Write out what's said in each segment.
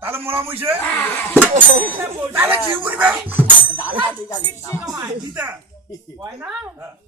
তাহলে মোরা মুইছে তাহলে কি করবে কিটা সত্য নারায়ণ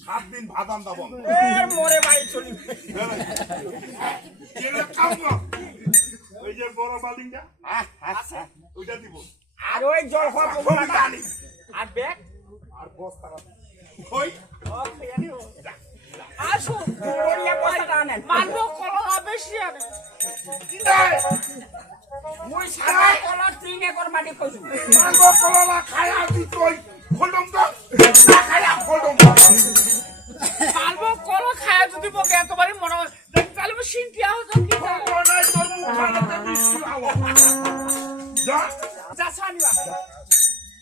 সাত দিন ভাত আনতা বন্ধ। মরে বাড়ি চলি। না। ওই যে বড় বালিংটা ওইটা দিব। আর ওই জল আর ব্যাগ? আর বস্তা ওই। আসুন। বড়িয়া কথাটা আনেন মানবো কলা বেশি আনে মুই সারা কলা তিন একর মাটি কইছু মাঙ্গো কলা খায়া দি কই খোলম তো না খায়া খোলম মানবো কলা খায় যদি বকে একেবারে মনে হয়। তাহলে আমি সিনটিয়া হতো কি কোনাই তোর মুখ খানাতে মিষ্টি আওয়া যা। যাস আনিবা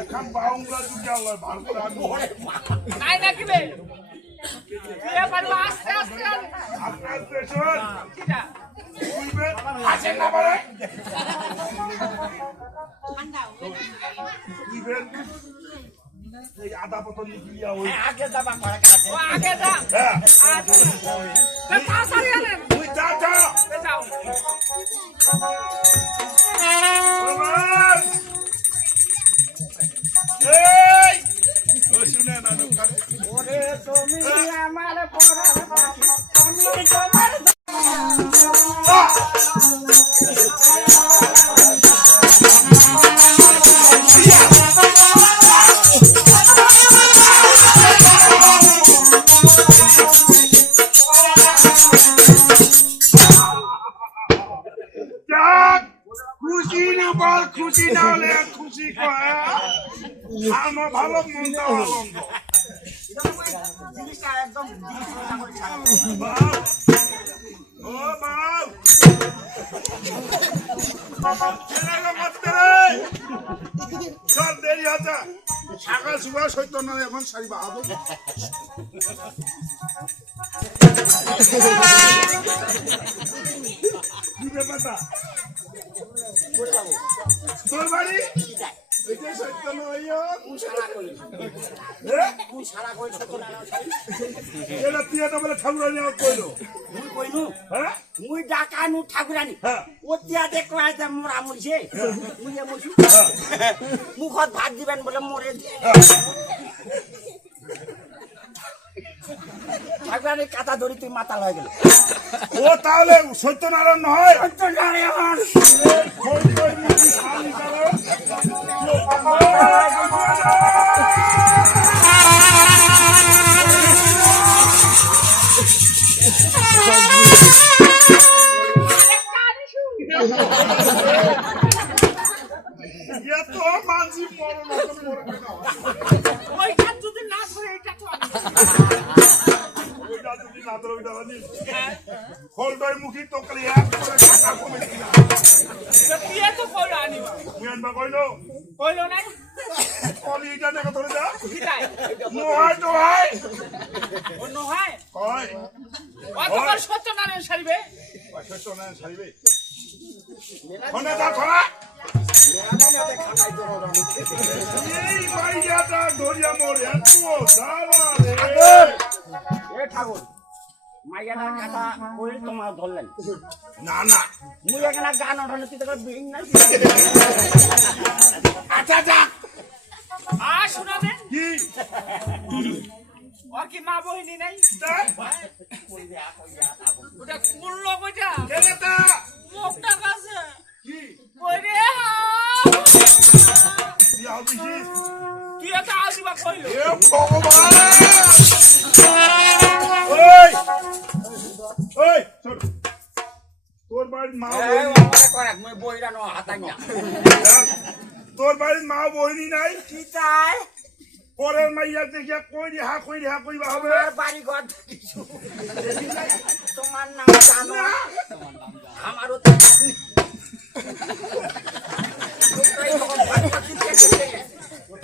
এখন বাউংলা যদি আল্লাহ ভার করে আমি নাই নাকি বে বিয়ে আস্তে আস্তে আপনার বুঝবে আসেন না পারে আদা পতন ওই আগে যাবা করে কাছে ও আগে যা হ্যাঁ। যা আমার ভালো, মন্দ, আনন্দ। জিনিসটা একদম ও রে চল দেরি আছে সকাল সুবা সত্য না এখন সারিবা হবে কি ব্যাপারটা? তোর বাড়ি? মুই হ্যাঁ? মুই ডাকানু ঠাকুরানি। হ্যাঁ। ওতিয়া দেখো মোরা মরছে। মুই যে মরছু। মুখত ভাত দিবেন বলে মরে দিয়ে ঠাকুরানি কাটা ধরি তুই মাতাল হয়ে গেল। ও তাহলে সত্যনারায়ণ নয়? সত্যনারায়ণ। খোঁজ করে ঠাকুর! মাইয়াটার কথা কই তোমার ধরলেন। না না। মুই এখানে গান ওঠানো তুই তোকে বিং না আচ্ছা যা আর শোনাবেন কি? ওর কি মা বহিনী নাই? ওটা কোন লোক ওইটা মুখটা কাছে। কি? ওই রে বিয়া হবিছিস? একটা আসিবা কইল এ ভগবান! ওই! ওই, ছোট। তোর বাড়ির মা হাতাইয়া। তোর বাড়ির মা বহিনী নাই? কি চাই পরের মাইয়া দেখিয়া কই রিহা কই রিহা কইবা হবে। বাড়ি ঘর কিছু তোমার নাম জানো? আমারও তো।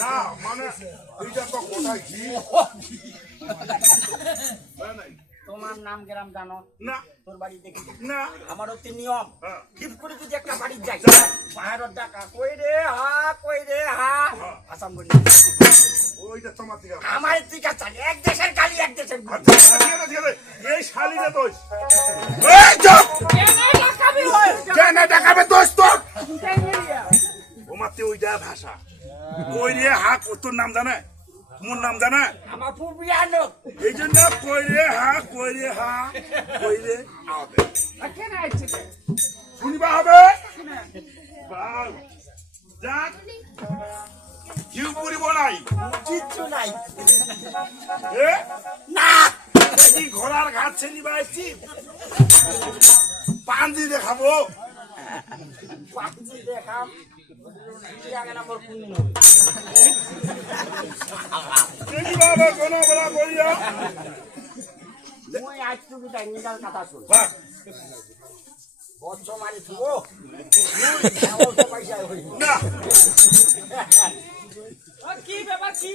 না মানে এইটা তো কোথায়? কি নাই? তোমার নাম গ্রাম জানো? না। তোর বাড়ি দেখি না। আমার হচ্ছে নিয়ম। হ্যাঁ। ঠিক করে যদি একটা বাড়ি যাই। পাহাড়ের ডাকা কই রে হা কই রে হা? আসাম বলি ওইটা তোমার দিকে আমার ঠিক আছে এক দেশের কালি এক দেশের। আচ্ছা। এই শালিরে দোষ। এই চুপ! কেন হয় দেখাবে দোষ তোর। ওমাতে ওইটা ভাষা। কই রে হা তোর নাম জানে? মোর নাম জানে? আমার পুবিয়ানো এই জন্য কই রে হা কই রে হা কই রে হবে কেন আইছে শুনিবা হবে যাক। কিউ পুরিব নাই কিচ্ছু নাই। না। কি ঘোড়ার ঘাট ছেলিবা আসছি পান দি দেখাবো। পাখি দেখাম। চিড়িয়াখানা মোর কোনদিন হবে দেখিবা হবে কোন বড় করিয়া মই আজ তুমি তাই নিজাল কথা শুন বাহ বচ্চ মারি থুবো অল্প পয়সায় হইব না ও কি ব্যাপার কি?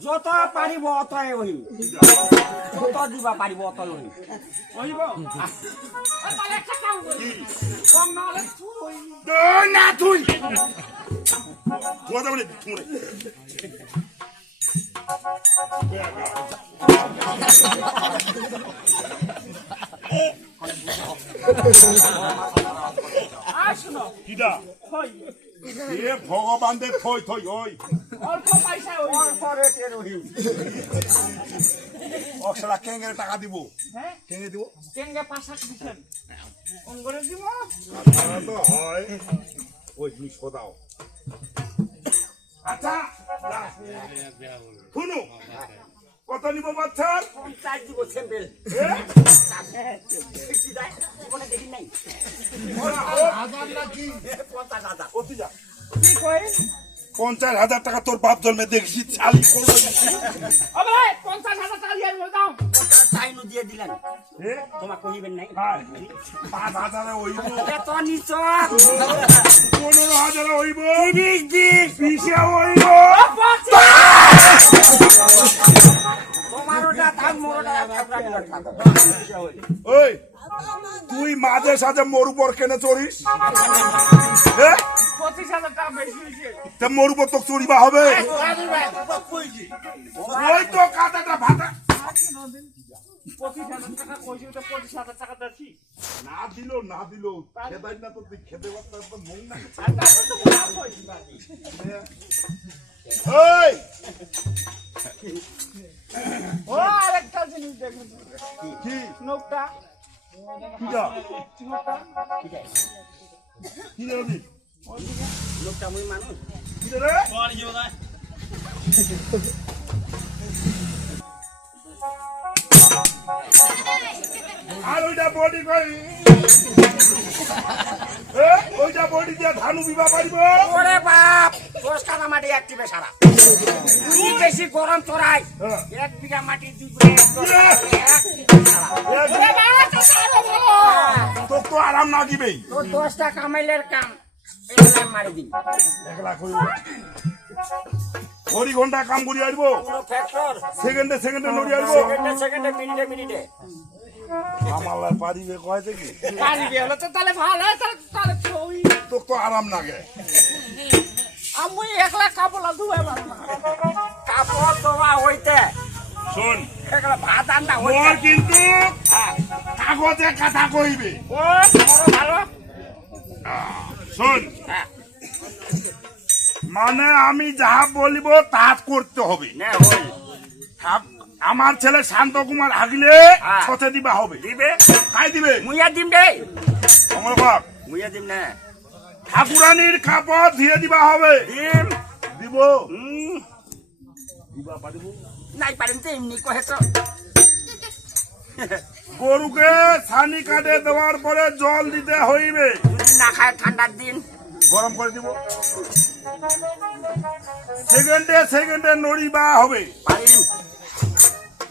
যত পারিব অতই হইম যত দিবা পারিব অতই হইব। তাহলে একটা কাম করি কি? কম না তুই। হই দই কিডা এ ভগবান দে থই থই ওই অল্প পয়সা অক্সলা কেঙ্গের টাকা দিব হ্যাঁ কেঙ্গে দিব কেঙ্গে পাশা দিছেন করে দিব তো হয় ওই সদাও আচ্ছা। শুনু কত নিব বাচ্চার? পঞ্চাশ দিব স্যাম্পেল। জীবনে দেখি নাই। হাজার নাকি? পঞ্চাশ হাজার যা। কি কই পঞ্চাশ হাজার টাকা তোর বাপ জন্মে দেখছি চালি পঞ্চাশ হাজার টাকা দিয়ে দিবো দাও চাইনু দিয়ে দিলেন। তোমার কহিবেন নাই। পাঁচ হাজারে হইব এত নিচ পনেরো হাজারে হইব বিশে হইব ওই তুই মাঝে সাঝে মোর উপর কেনে চড়িস? মোর উপর তো চড়িবা হবে? ওই তো কাদাটা ভাতা। না দিল না দিল। খেদাই না তো তুই খেতে পারতাম মন না। ওই ও আরেকটা জিনিস দেখুন। কি? নোকটা কি রে ওদি? লোকটা মুই মানুষ। কি রে ওইটা বডি কই? ওইটা বডি দিয়ে ধানু বিবাহ পারিব ওরে বাপ দশ কাঠা মাটি এক সারা। তুই বেশি গরম চড়াই হ্যাঁ। এক বিঘা মাটি এক ওরে বাবা, তো তো আরাম না দিবেই। তোর দশটা কামাইলের কাম। মারি দিন একলা করিব ঘড়ি ঘণ্টা কাম করি আসব সেকেন্ডে সেকেন্ডে লড়ি আসব সেকেন্ডে সেকেন্ডে মিনিটে মিনিটে। আমাল্লার পারিবে কয় থেকে পারবি হলে তো তাহলে ভালো তাহলে তোর তো আরাম লাগে। আমি একলা কাপড় ধুয়ে কাপড় হইতে। শোন। এগুলা ভাত আন্ডা হইতে। কিন্তু হ্যাঁ। কাগজে কথা কইবে। ও ভালো। শোন। হ্যাঁ। মানে আমি যাহা বলিব তা করতে হবে। নে হই। আপ- আমার ছেলে শান্ত কুমার আগলে হ্যাঁ। ছতে দিবা হবে। দিবে? কাই দিবে? মুইয়া দিম দে আমার বাপ। মুইয়া দিম না। ঠাকুরানির কাপড় ধুয়ে দিবা হবে। দিম। দিব। দিবা পারিব নাই পারিম তো এমনি কহে তো। গরুকে ছানি কাটে দেওয়ার পরে জল দিতে হইবে। যদি না খায় ঠান্ডার দিন। গরম করে দিব। সেকেন্ডে সেকেন্ডে নড়িবা হবে। পারিম।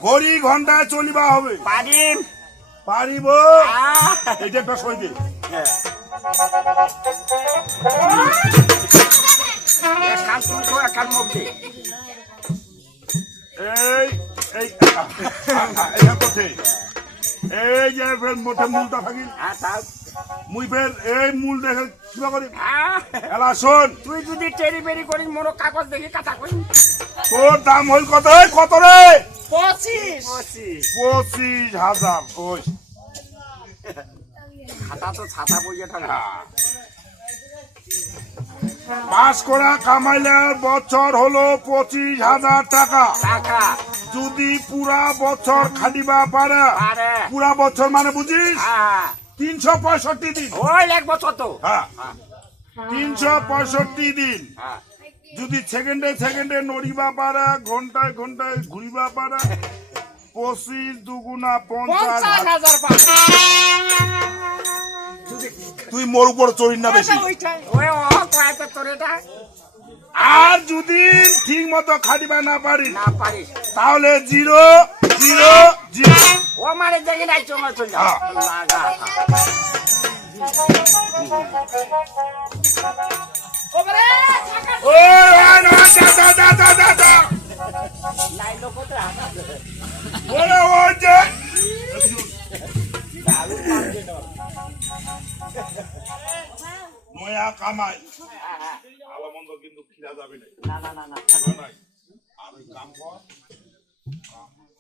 ঘড়ি ঘন্টায় চলিবা হবে। পারিম। পারিব! এটা একটা একার মধ্যে এই এই এটা তো ঠিক। এই যে ফের মোটে মূলটা থাকি হ্যাঁ মুই ফের এই মূল দেখে কিবা করি! এলা শোন। তুই যদি টেরি বেরি করিস মোর কাগজ দেখি কথা কই তোর দাম হইল কত কত রে? পঁচিশ। পঁচিশ। হাজার। ওই। খাতা তো ছাতা বইয়ে থাকে পাস করা কামাইলে বছর হলো পঁচিশ হাজার টাকা। টাকা। যদি পুরা বছর খাটিবা পারে। পারে। পুরা বছর মানে বুঝিস? হ্যাঁ তিনশো পঁয়ষট্টি দিন। ওই এক বছর তো। হ্যাঁ। তিনশো পঁয়ষট্টি দিন। হ্যাঁ। যদি সেকেন্ডে সেকেন্ডে নড়িবা পারা ঘন্টায় ঘন্টায় ঘুরিবা পারা পঁচিশ দুগুণা পঞ্চাশ তুই মোর উপর চড়িস না বেশি। আর যদি ঠিক মতো খাটিবা না পারি তাহলে জিরো জিরো জিরো। ও মানে দেখি নাই চলে চলে। লাগা। নয়া কামাই। ভালো মন্দ কিন্তু খিরা যাবে না। না না না আর কাম কর।